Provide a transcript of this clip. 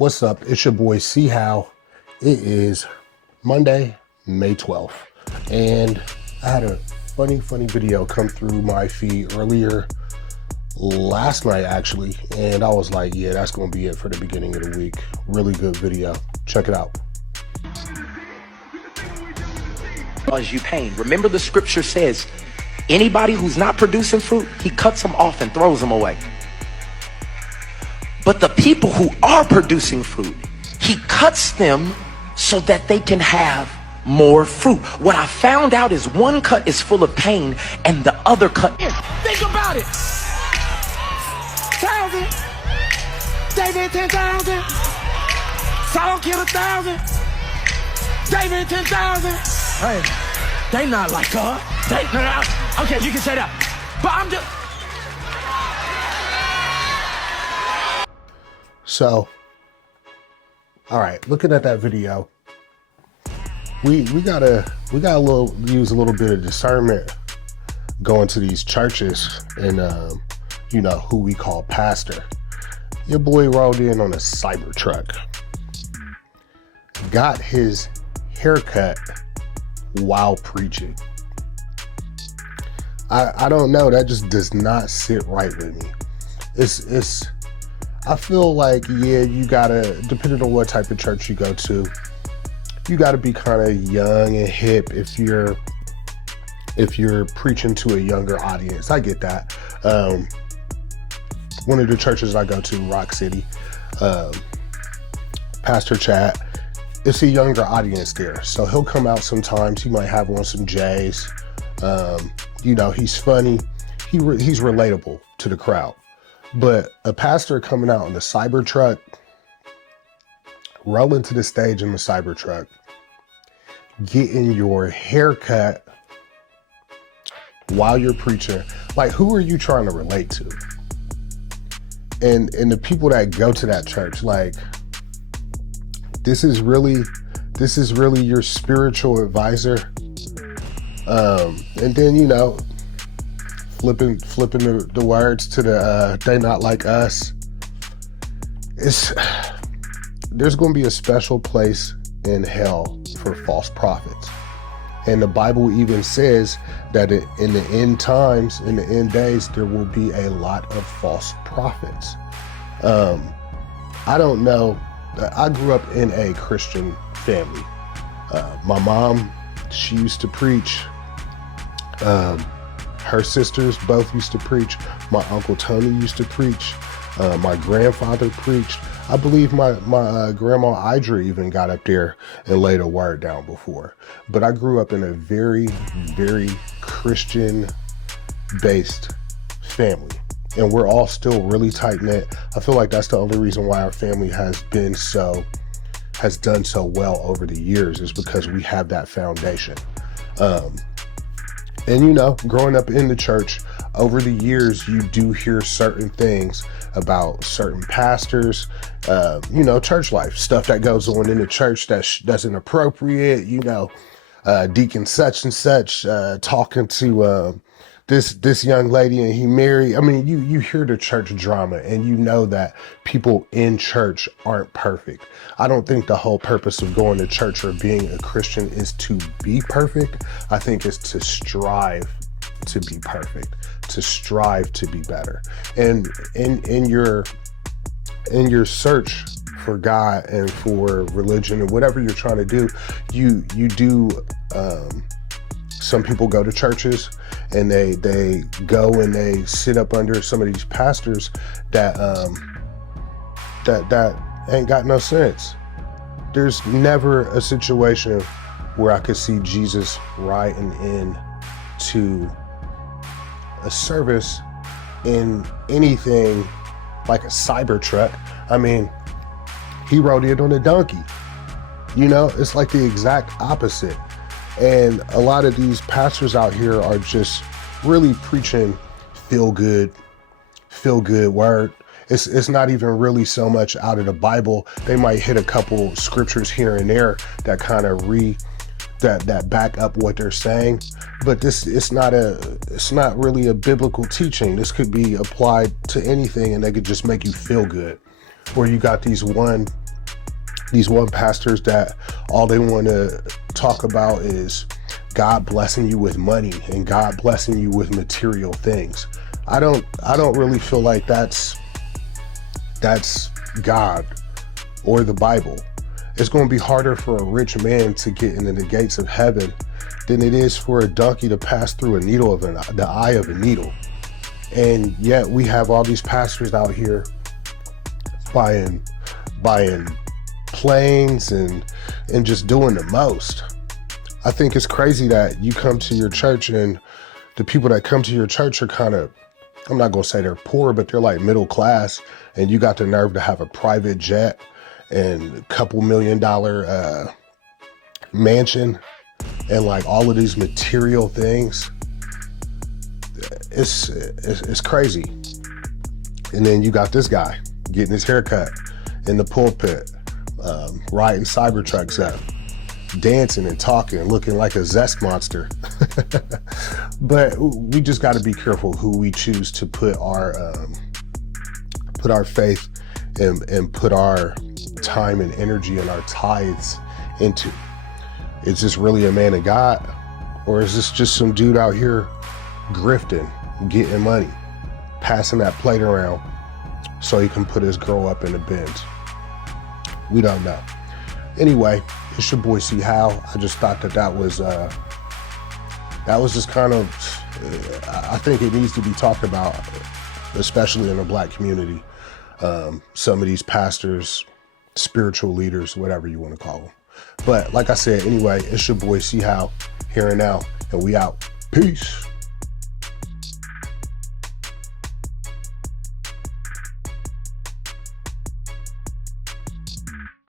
What's up? It's your boy C How. It is Monday, May 12th, and I had a funny video come through my feed earlier last night actually, and I was like, yeah, that's gonna be it for the beginning of the week. Really good video. Check it out. Cause you pain. Remember, the scripture says anybody who's not producing fruit, he cuts them off and throws them away. But the people who are producing fruit, he cuts them so that they can have more fruit. What I found out is one cut is full of pain and the other cut is. Think about it. 1,000. David 10,000. Saul killed 1,000. David 10,000. Hey, they not like God. They not. Okay, you can say that. But I'm just. So, all right, looking at that video, we gotta use a little bit of discernment going to these churches and who we call pastor. Your boy rolled in on a Cybertruck, got his haircut while preaching. I don't know, that just does not sit right with me. It's I feel like, yeah, you gotta, depending on what type of church you go to, you gotta be kind of young and hip if you're preaching to a younger audience. I get that. One of the churches I go to, Rock City, Pastor Chad, it's a younger audience there. So he'll come out sometimes, he might have on some J's. He's funny, he's relatable to the crowd. But a pastor coming out on the Cybertruck, rolling to the stage in the Cybertruck, getting your hair cut while you're preaching, like, who are you trying to relate to? And the people that go to that church, like, this is really your spiritual advisor. And then, flipping the words to the they not like us. There's going to be a special place in hell for false prophets, and the Bible even says that in the end times, in the end days, there will be a lot of false prophets. I don't know. I grew up in a Christian family. My mom, she used to preach. Her sisters both used to preach. My Uncle Tony used to preach. My grandfather preached. I believe my grandma Idra even got up there and laid a word down before. But I grew up in a very, very Christian-based family. And we're all still really tight-knit. I feel like that's the only reason why our family has done so well over the years, is because we have that foundation. And growing up in the church, over the years, you do hear certain things about certain pastors, church life, stuff that goes on in the church that's inappropriate, deacon such and such, talking to this young lady and he married. I mean, you hear the church drama, and you know that people in church aren't perfect. I don't think the whole purpose of going to church or being a Christian is to be perfect. I think it's to strive to be perfect, to strive to be better. And in your search for God and for religion and whatever you're trying to do, you do, some people go to churches and they go and they sit up under some of these pastors that ain't got no sense. There's never a situation where I could see Jesus riding in to a service in anything like a Cybertruck. I mean, he rode in on a donkey. It's like the exact opposite. And a lot of these pastors out here are just really preaching feel good word. It's not even really so much out of the Bible. They might hit a couple scriptures here and there that kind of that back up what they're saying. But it's not really a biblical teaching. This could be applied to anything and they could just make you feel good. Or you got these one These one pastors that all they want to talk about is God blessing you with money and God blessing you with material things. I don't really feel like that's God or the Bible. It's going to be harder for a rich man to get into the gates of heaven than it is for a donkey to pass through the eye of a needle. And yet we have all these pastors out here buying planes and just doing the most. I think it's crazy that you come to your church and the people that come to your church are kind of, I'm not gonna say they're poor, but they're like middle class, and you got the nerve to have a private jet and a couple $1 million mansion and like all of these material things. It's crazy. And then you got this guy getting his haircut in the pulpit, riding Cybertrucks up, dancing and talking, looking like a zest monster. But we just got to be careful who we choose to put our faith and put our time and energy and our tithes into. Is this really a man of God, or is this just some dude out here grifting, getting money, passing that plate around so he can put his girl up in the Benz? We don't know. Anyway, it's your boy C How. I just thought that was just kind of, I think it needs to be talked about, especially in the Black community. Some of these pastors, spiritual leaders, whatever you want to call them. But like I said, anyway, it's your boy C How, here and now, and we out. Peace.